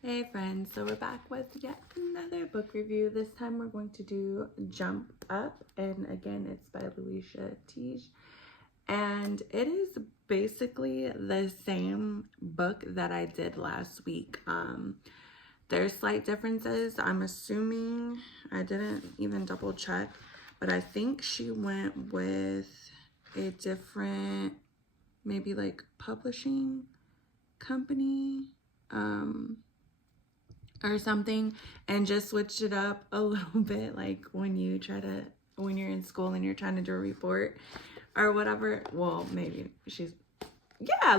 Hey friends, so we're back with yet another book review. This time we're going to do Jump Up, and again it's by Luisah Teish, and it is basically the same book that I did last week. There's slight differences. I'm assuming, I didn't even double check, but I think she went with a different, maybe like publishing company. Or something, and just switched it up a little bit, like when you're in school and you're trying to do a report or whatever. Well, maybe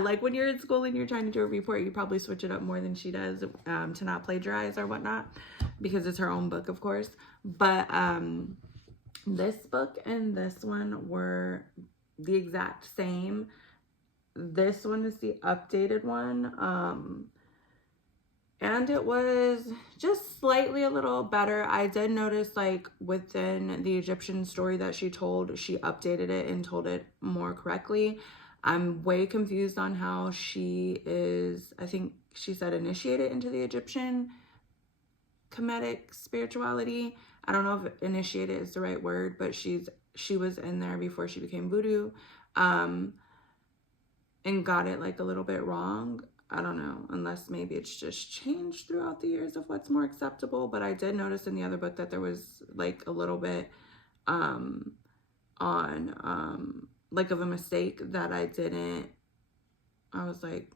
like when you're in school and you're trying to do a report, you probably switch it up more than she does, to not plagiarize or whatnot, because it's her own book, of course. But this book and this one were the exact same. This one is the updated one. And it was just slightly a little better. I did notice, like, within the Egyptian story that she told, she updated it and told it more correctly. I'm way confused on how she is, I think she said, initiated into the Egyptian Kemetic spirituality. I don't know if initiated is the right word, but she was in there before she became voodoo, and got it like a little bit wrong. I don't know, unless maybe it's just changed throughout the years of what's more acceptable. But I did notice in the other book that there was like a little bit like of a mistake that I was like,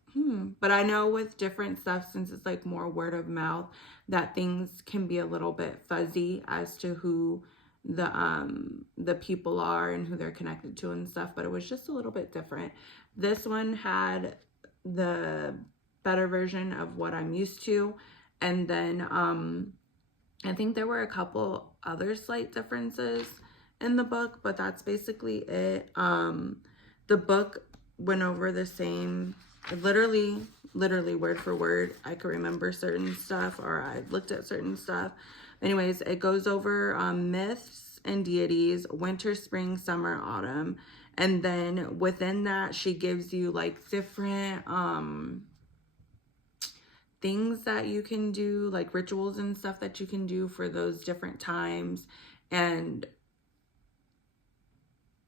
But I know with different stuff, since it's like more word of mouth, that things can be a little bit fuzzy as to who the people are and who they're connected to and stuff. But it was just a little bit different. This one had the better version of what I'm used to, and then I think there were a couple other slight differences in the book, but that's basically it. The book went over the same, literally word for word. I could remember certain stuff, or I looked at certain stuff. Anyways, it goes over myths and deities, winter, spring, summer, autumn. And then within that, she gives you like different things that you can do, like rituals and stuff that you can do for those different times. And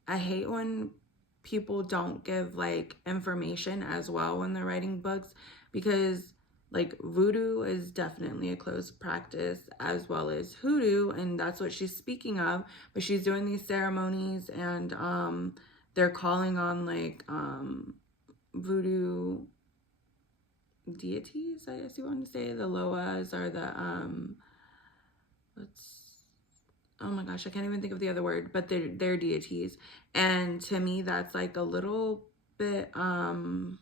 I hate when people don't give like information as well when they're writing books, because like voodoo is definitely a closed practice, as well as hoodoo, and that's what she's speaking of. But she's doing these ceremonies, and they're calling on like voodoo deities, I guess you want to say. The Loas are the oh my gosh, I can't even think of the other word, but they're deities. And to me, that's like a little bit of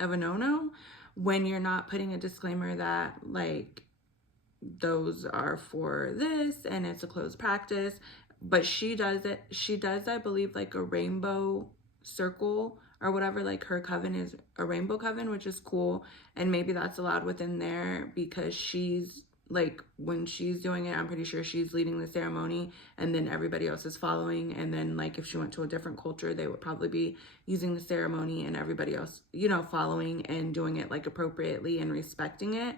a no-no when you're not putting a disclaimer that like those are for this and it's a closed practice. But she does, I believe, like a rainbow circle or whatever. Like her coven is a rainbow coven, which is cool, and maybe that's allowed within there, because she's like, when she's doing it, I'm pretty sure she's leading the ceremony and then everybody else is following. And then like if she went to a different culture, they would probably be using the ceremony and everybody else, following and doing it like appropriately and respecting it.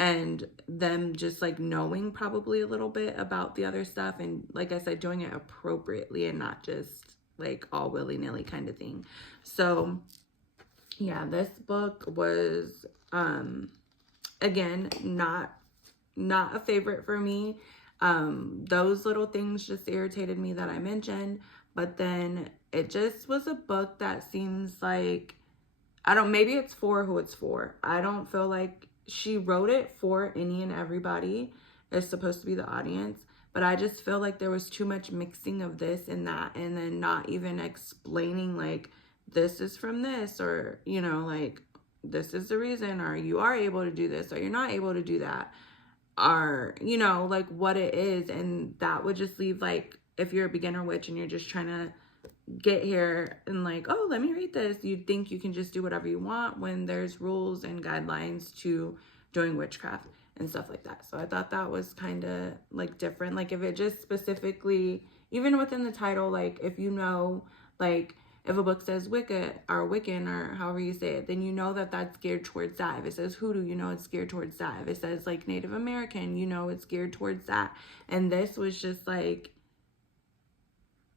And them just like knowing probably a little bit about the other stuff, and like I said, doing it appropriately and not just like all willy-nilly kind of thing. So yeah, this book was again not a favorite for me. Those little things just irritated me that I mentioned, but then it just was a book that seems like, maybe it's for who it's for. I don't feel like she wrote it for any and everybody. It's supposed to be the audience, but I just feel like there was too much mixing of this and that, and then not even explaining like this is from this, or like this is the reason, or you are able to do this or you're not able to do that, or like what it is. And that would just leave, like, if you're a beginner witch and you're just trying to get here and like, oh, let me read this, you'd think you can just do whatever you want, when there's rules and guidelines to doing witchcraft and stuff like that. So I thought that was kind of like different. Like if it just specifically, even within the title, like if like, if a book says Wicca or Wiccan or however you say it, then you know that that's geared towards that. If it says hoodoo, you know it's geared towards that. If it says like Native American, you know it's geared towards that. And this was just like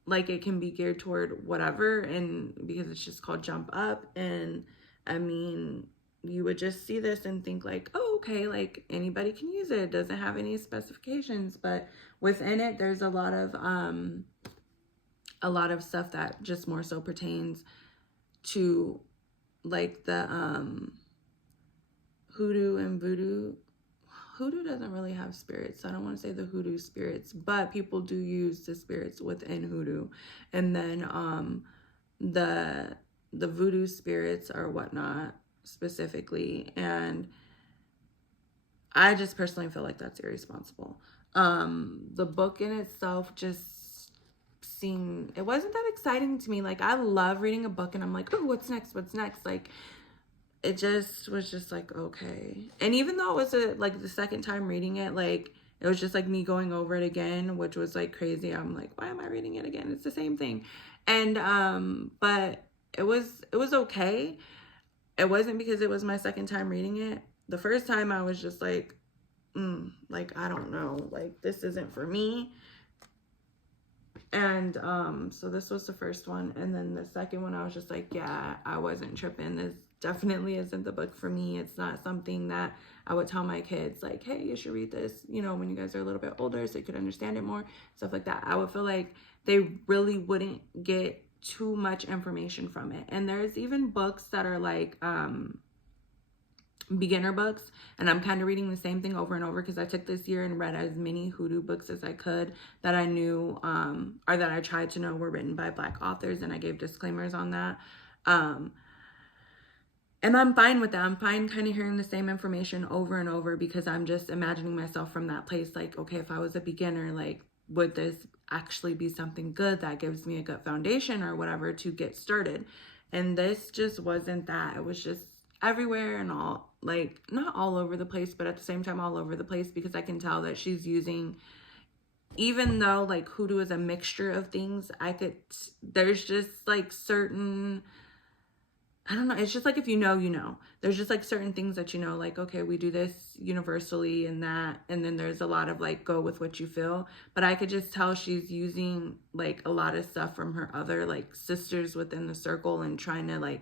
it can be geared toward whatever, and because it's just called Jump Up. And I mean, you would just see this and think like, oh, okay, like anybody can use it. It doesn't have any specifications, but within it, there's a lot of stuff that just more so pertains to like the hoodoo and voodoo. Hoodoo doesn't really have spirits, so I don't want to say the hoodoo spirits, but people do use the spirits within hoodoo. And then the voodoo spirits or whatnot specifically. And I just personally feel like that's irresponsible. The book in itself just seemed, it wasn't that exciting to me. Like, I love reading a book and I'm like, oh, what's next? Like, it just was just like, okay. And even though it was like the second time reading it, like it was just like me going over it again, which was like crazy. I'm like, why am I reading it again? It's the same thing. And but it was okay. It wasn't because it was my second time reading it. The first time I was just like, like, I don't know, like this isn't for me. And so this was the first one. And then the second one, I was just like, yeah, I wasn't tripping. This definitely isn't the book for me. It's not something that I would tell my kids like, hey, you should read this, you know, when you guys are a little bit older so you could understand it more, stuff like that. I would feel like they really wouldn't get too much information from it. And there's even books that are like beginner books, and I'm kind of reading the same thing over and over because I took this year and read as many hoodoo books as I could that I knew or that I tried to know were written by Black authors, and I gave disclaimers on that. And I'm fine with that. I'm fine kind of hearing the same information over and over because I'm just imagining myself from that place. Like, okay, if I was a beginner, like, would this actually be something good that gives me a good foundation or whatever to get started? And this just wasn't that. It was just everywhere and all, like, not all over the place, but at the same time all over the place, because I can tell that she's using, even though like hoodoo is a mixture of things, there's just like certain, I don't know, it's just like, if you know, you know. There's just like certain things that you know, like, okay, we do this universally and that, and then there's a lot of like go with what you feel. But I could just tell she's using like a lot of stuff from her other like sisters within the circle and trying to like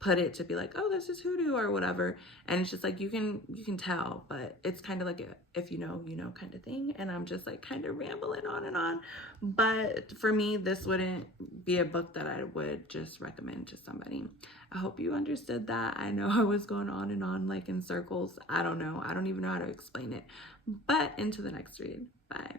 put it to be like, oh, this is hoodoo or whatever. And it's just like, you can tell, but it's kind of like a, if you know, you know kind of thing. And I'm just like kind of rambling on and on. But for me, this wouldn't be a book that I would just recommend to somebody. I hope you understood that. I know I was going on and on like in circles. I don't know. I don't even know how to explain it. But into the next read. Bye.